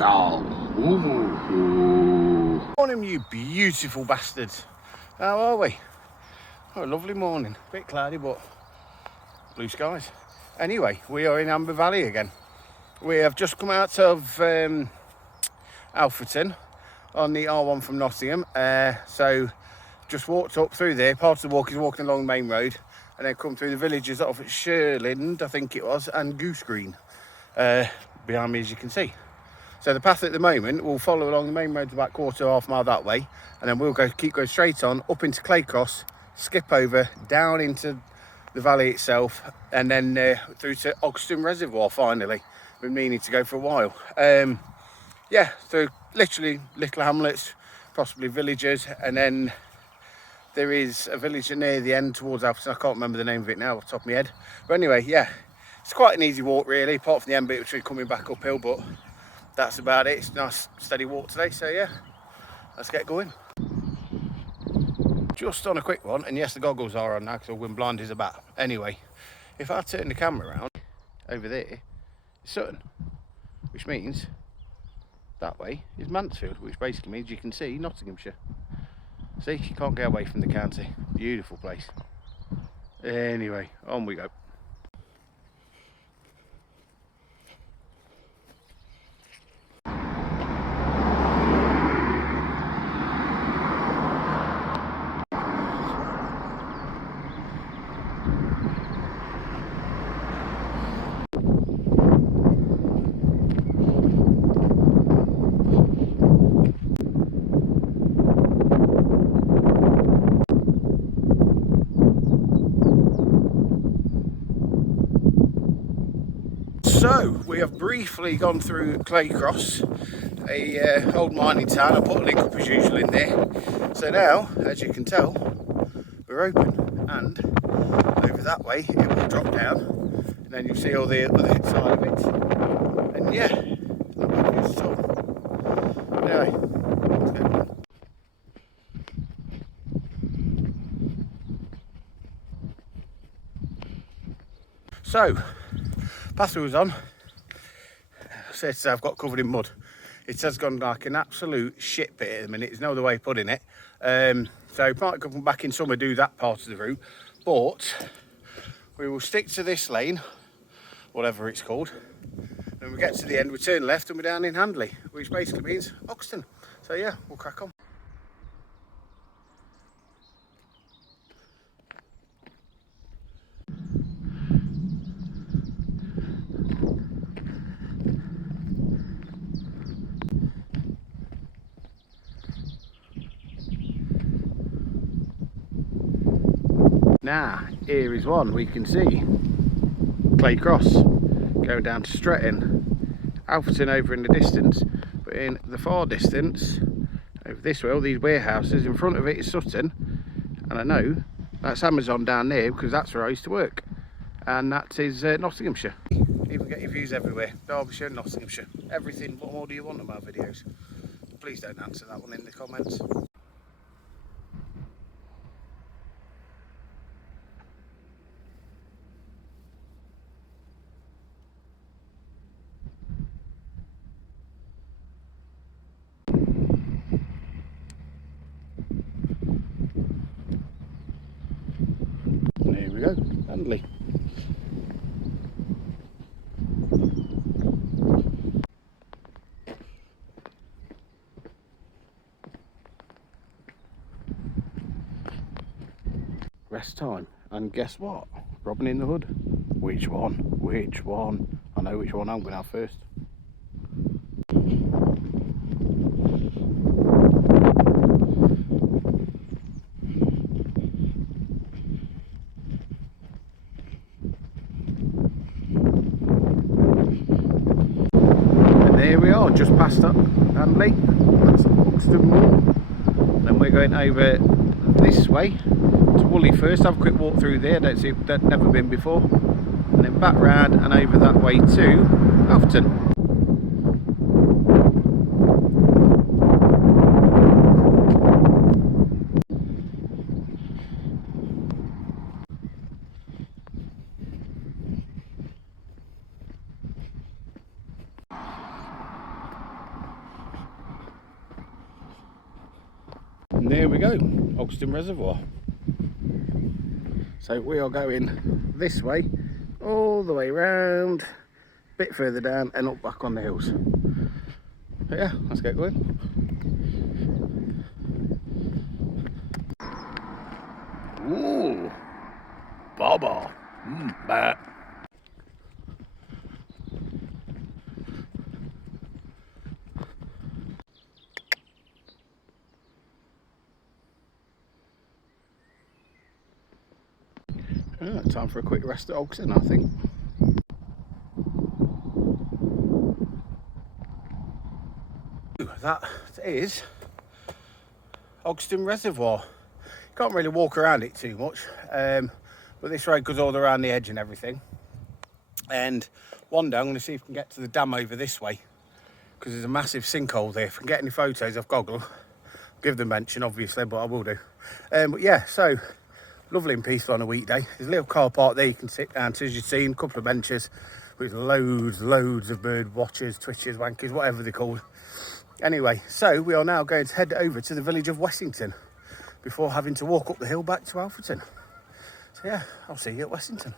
cow. Ooh. Morning, you beautiful bastards. How are we? Oh, a lovely morning. Bit cloudy, but blue skies. Anyway, we are in Amber Valley again. We have just come out of Alfreton on the R1 from Nottingham. So just walked up through there. Part of the walk is walking along the main road, and then come through the villages of Sherland, I think it was, and Goose Green behind me, as you can see. So the path at the moment will follow along the main road about half mile that way, and then we'll keep going straight on up into Claycross, skip over down into the valley itself, and then through to Ogston Reservoir. Finally, been meaning to go for a while. Yeah, so literally little hamlets, possibly villages, and then there is a village near the end towards Alfreton. I can't remember the name of it now off the top of my head, but anyway, yeah, it's quite an easy walk really, apart from the end bit which is coming back uphill, but that's about it. It's a nice steady walk today, so yeah, let's get going. Just on a quick one, and yes, the goggles are on now because I've been blind as a bat. Anyway, if I turn the camera around over there, it's Sutton, which means that way is Mansfield, which basically means you can see Nottinghamshire. See, you can't get away from the county. Beautiful place. Anyway, on we go. So we have briefly gone through Claycross, a old mining town. I put a link up as usual in there. So now, as you can tell, we're open, and over that way it will drop down, and then you'll see all the other side of it. And yeah, not bad views at all. Anyway, let's go. So, path was on. Says I've got covered in mud. It has gone like an absolute shit pit at the minute. There's no other way of putting it. So might come back in summer, do that part of the route, but we will stick to this lane, whatever it's called. When we get to the end, we turn left and we're down in Handley, which basically means Ogston. So yeah, we'll crack on. Now, here is one we can see. Claycross, going down to Stretton, Alfreton over in the distance, but in the far distance, over this way, all these warehouses, in front of it is Sutton, and I know that's Amazon down there because that's where I used to work, and that is Nottinghamshire. You can get your views everywhere, Derbyshire, Nottinghamshire, everything. What more do you want of my videos? Please don't answer that one in the comments. Here we go, Handley. Rest time, and guess what? Robin in the Hood. Which one? Which one? I know which one I'm going to have first. There we are, just past up Handley. That's Ogston Moor. Then we're going over this way to Woolley first. Have a quick walk through there. Don't see, that never been before. And then back round and over that way to Alfreton. And there we go, Ogston Reservoir. So we are going this way, all the way round, a bit further down and up back on the hills. But yeah, let's get going. Ooh, Baba, bat. Time for a quick rest at Ogston, I think. That is Ogston Reservoir. Can't really walk around it too much, but this road goes all around the edge and everything. And one day I'm going to see if I can get to the dam over this way, because there's a massive sinkhole there. If I can get any photos off Goggle, I'll give them mention obviously, but I will do. But yeah, so lovely and peaceful on a weekday. There's a little car park there you can sit down to, as you've seen, a couple of benches with loads of bird watchers, twitchers, wankers, whatever they're called. Anyway, so we are now going to head over to the village of Wessington before having to walk up the hill back to Alfreton. So yeah, I'll see you at Wessington.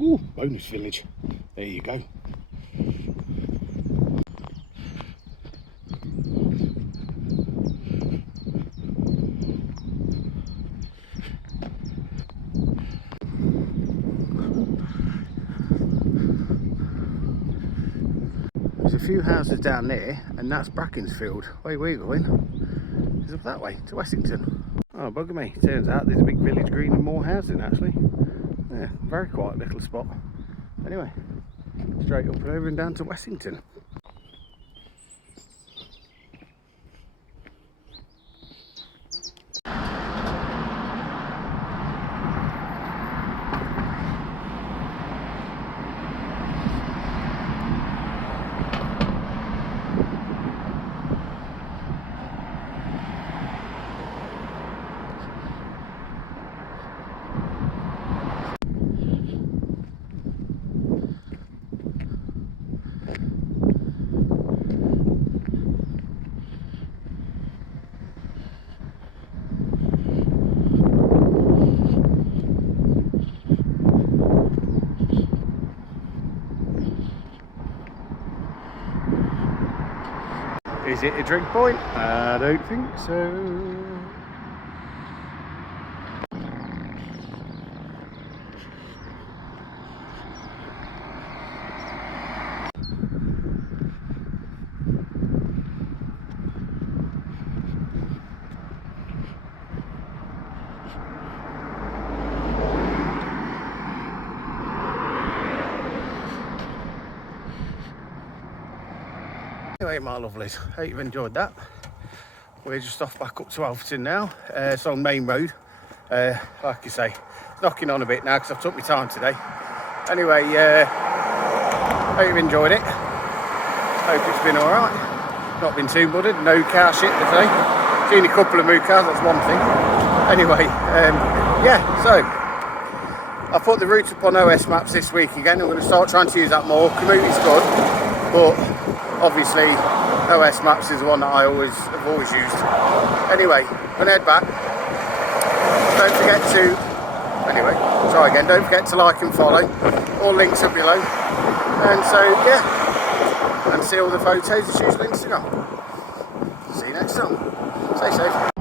Ooh, bonus village. There you go. There's a few houses down there, and that's Brackenfield. Where we're going is up that way to Wessington. Oh, bugger me. Turns out there's a big village green and more housing actually. Yeah, very quiet little spot. Anyway, straight up and over and down to Wessington. Is it a drink point? I don't think so. Anyway, my lovelies, hope you've enjoyed that. We're just off back up to Alfreton now. It's on main road. Like you say, it's knocking on a bit now because I've took my time today. Anyway, hope you've enjoyed it. Hope it's been alright. Not been too mudded, no car shit today. Seen a couple of moo cars, that's one thing. Anyway, yeah, so I put the route up on OS maps this week again. I'm going to start trying to use that more. Commute's good, but obviously OS maps is the one that I have always used. Anyway, I'm going to head back. Don't forget to, don't forget to like and follow. All links are below. And so, yeah, and see all the photos as usual on Instagram. See you next time. Stay safe.